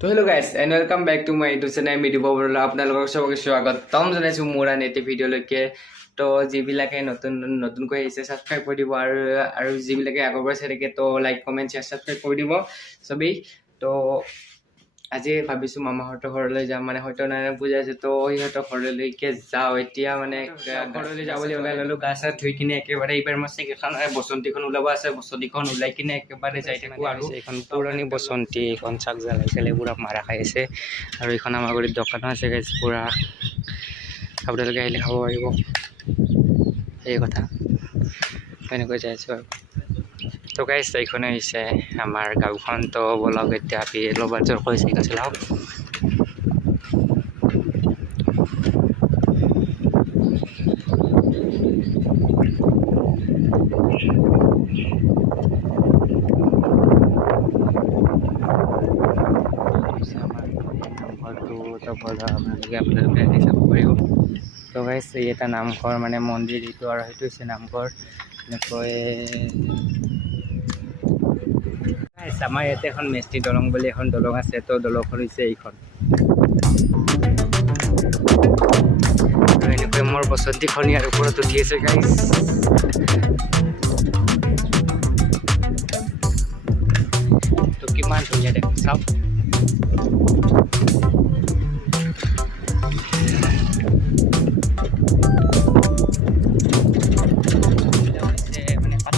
तो hello guys and welcome back to my YouTube channel मिडिव বৰলা আপোনালোকক সবকে স্বাগতম জনাইছো মোৰ আনটি ভিডিঅ'লৈকে তো যিবিলাকে নতুনকৈ আহিছে সাবস্ক্ৰাইব কৰি দিব আৰু যিবিলাকে আগৰ পৰা চাই থাকে তো লাইক কমেন্ট শেয়াৰ সাবস্ক্ৰাইব কৰি দিব সবেই তো আজি ভাবিছো মামাহঁতৰ ঘৰলৈ যাম মানে সত্যনাৰায়ণ পূজা আছে তো সিহঁতৰ ঘৰলৈকে যাওঁ এতিয়া মানে ঘৰলৈ যাবলৈ ওলাই ললো গা চা ধুই কিনে একেবাৰে এইবাৰ মই চাইকেলখন বসন্তীখন ওলাব আছে বসন্তীখন ওলাই কিনে একেবাৰে যাই থাকো আৰু এইখন পুৰণি বসন্তী এইখন চাক জ্বালাইছিলে পুৰা মাৰা খাই আছে আৰু এইখন আমাৰ গুৰিত দোকানো আছে গাইছ পুৰা আপোনালোকে আহিলে খাব পাৰিব এই কথা এনেকৈ যাই আছো আৰু তো গাইছ এইখনে হৈছে আমাৰ গাঁওখন তো বলক এতিয়া আমি লবাজৰ কৈ চাইকেল চলাওঁ আপোনালোকে চাব পাৰিব তো গাইছ এই এটা নামঘৰ মানে মন্দিৰ এইটো আৰু সেইটো হৈছে নামঘৰ এনেকৈ আমাৰ ইয়াতে এখন মেষ্টি দলং বুলি এখন দলং আছে তো দলংখন হৈছে এইখন এনেকৈ মোৰ বসন্তীখন ইয়াৰ ওপৰত উঠি আছে গাইছ তো কিমান ধুনীয়া দেখো চাওক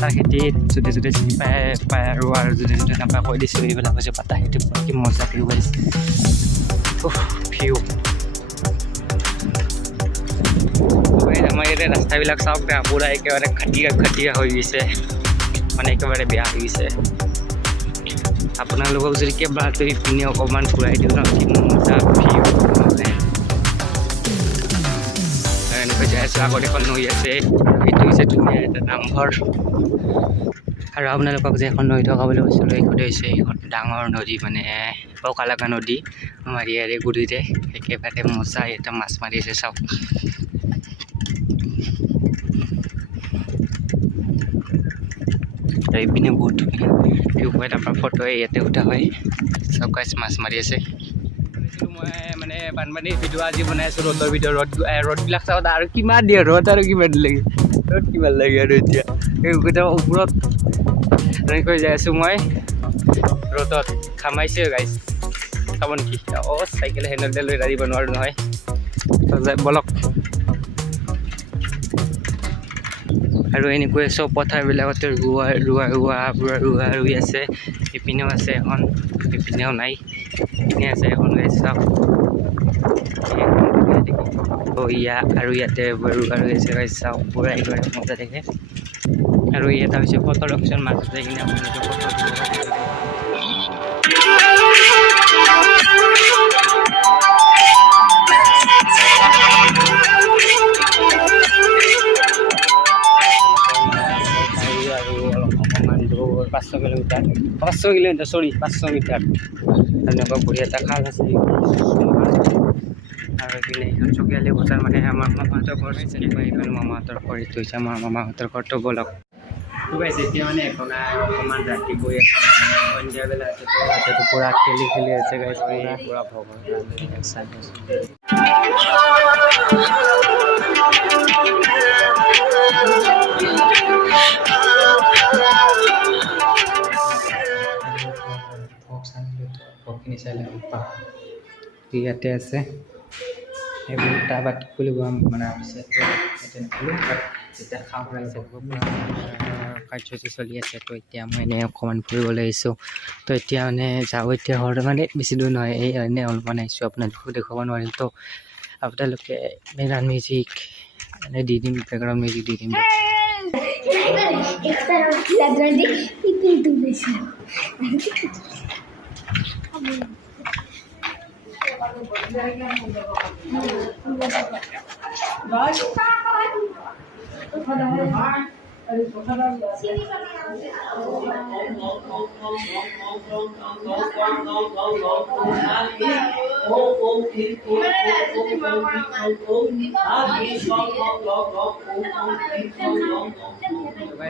পাতা খেতি যদি যদি চিনি পায় আৰু যদি যদি নাপায় কৈ দিছোঁ এইবিলাক হৈছে পাতা খেতি কি মজা ভিউ পাইছে ভিউ আমাৰ ইয়াতে ৰাস্তাবিলাক চাওক পুৰা একেবাৰে খাটিয়া হৈ গৈছে মানে একেবাৰে বেয়া হৈ গৈছে আপোনালোকক যদি কেৱল ইপিনে অকণমান ফুৰাই দিওঁ ন কি মজা ভিউ এনেকৈ যাই আছোঁ আগত এখন নৈ আছে এইটো হৈছে ধুনীয়া এটা নামঘৰ আৰু আপোনালোকক যে এখন নৈ থকাবলৈ কৈছিলোঁ এইখন হৈছে এইখন ডাঙৰ নদী মানে পকালাকা নদী আমাৰ ইয়াৰে গুৰিৰে একেবাৰে মজা এটা মাছ মাৰি আছে চাওক এইপিনে বহুত ধুনীয়া ভিউ পইণ্ট আমাৰ ফটো ইয়াতে উঠা হয় চাওক গাইছ মাছ মাৰি আছে মই মানে বানপানীৰ ভিডিঅ' আজি বনাই আছোঁ ৰ'দৰ ভিডিঅ' ৰ'দবিলাক চাওঁ আৰু কিমান দিয়ে ৰ'দ আৰু কিমান লাগে ৰ'দ কিমান লাগে আৰু এতিয়া এইকেইটা ওপৰত এনেকৈ যাই আছোঁ মই ৰ'দত খামাইছে গাইছ খাব নেকি চাইকেল হেণ্ডেল লৈ ৰাখিব নোৱাৰোঁ নহয় বলক আৰু এনেকৈ চব পথাৰবিলাকতে ৰোৱা ৰুই আছে ইপিনেও আছে এখন ইপিনেও নাই ইপিনে আছে এখন গাইছ চাওক আৰু ইয়াতে ৰোৱা ৰুই আছে গাইছ চাওক পুৰা একেবাৰে মজা দেখে আৰু এটা হৈছে ফটোৰ অপশ্যন মাজত যাই কিনে আপোনালোকে ফটো পাঁচশ কিলোমিটাৰ চৰি 500 মিটাৰ এনেকুৱা বঢ়িয়া এটা খাল আছে আৰু এইপিনে এইখন চকীয়ালি বজাৰ মানে আমাৰ মামাহঁতৰ ঘৰ হৈছে এইখন মামাহঁতৰ ঘৰ এইটো হৈছে আমাৰ মামাহঁতৰ ঘৰটো বলক পাইছে এতিয়া মানে অকণমান ৰাতি গৈ আছে সন্ধিয়াবেলা আছে তো পুৰা খেলি আছে গাইছ পুৰা ভগৱান ইয়াতে আছে এইবোৰ টাবাত খুলিব মানে এতিয়া খাব কাৰ্যসূচী চলি আছে তো এতিয়া মই এনেই অকণমান ফুৰিবলৈ আহিছোঁ তো এতিয়া মানে যাওঁ এতিয়া ঘৰতে মানে বেছি দূৰ নহয় এই এনেই অলপমান আহিছোঁ আপোনালোকক দেখুৱাব নোৱাৰিম তো আপোনালোকে বেকগ্ৰাউণ্ড মিউজিক এনে দি দিম বেকগ্ৰাউণ্ড মিউজিক দি দিম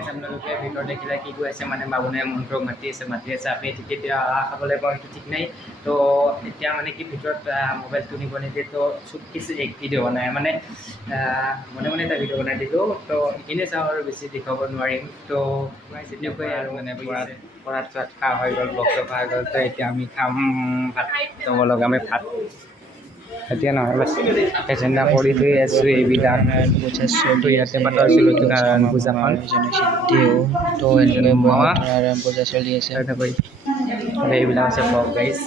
আপোনালোকে ভিতৰত দেখিলে কি কৈ আছে মানে বাবুনে মন্ত্ৰ মাতি আছে আমি তেতিয়া খাবলৈ পাওঁ সেইটো ঠিক নাই তো এতিয়া মানে কি ভিতৰত মোবাইলটো নিব নিদিয়ে তো চুপ কিছু এক ভিডিঅ' বনাই মানে মনে মনে এটা ভিডিঅ' বনাই দিলোঁ তো এইখিনিয়ে চাওঁ আৰু বেছি দেখাব নোৱাৰিম তো যেনেকৈ আৰু মানে পঢ়াত চোৱাত খোৱা হৈ গ'ল বক্স খোৱা হৈ গ'ল তো এতিয়া আমি খাম ভাত ল'ব লগা আমি ভাত এতিয়া নহয় বাছ এজেণ্ডা কৰি থৈ আছোঁ এইবিলাক ইয়াতে পাতা হৈছিলোঁ নাৰায়ণ পূজাখন তো এনেকৈ নাৰায়ণ পূজা চলি আছে এইবিলাক আছে ব্লগ গাইজ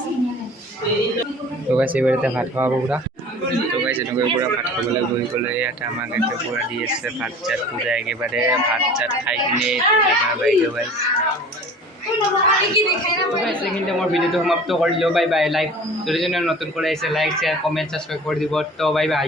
তো গাইজ এইবাৰ এতিয়া ভাত খোৱাব পুৰা তো গাইজ এনেকৈ পুৰা ভাত খাবলৈ বহি গ'লে ইয়াতে আমাক একে পুৰা দি আছে ভাত চাত পুৰা একেবাৰে ভাত চাত খাই কিনে বাইদেউ গাইজ এইখিনিতে মোৰ ভিডিঅ'টো সমাপ্ত কৰি দিলোঁ বাই বাই লাইক যদি নতুন কৰি আহিছে লাইক শ্বেয়াৰ কমেণ্ট ছাবস্ক্ৰাইব কৰি দিব তো বাই বাই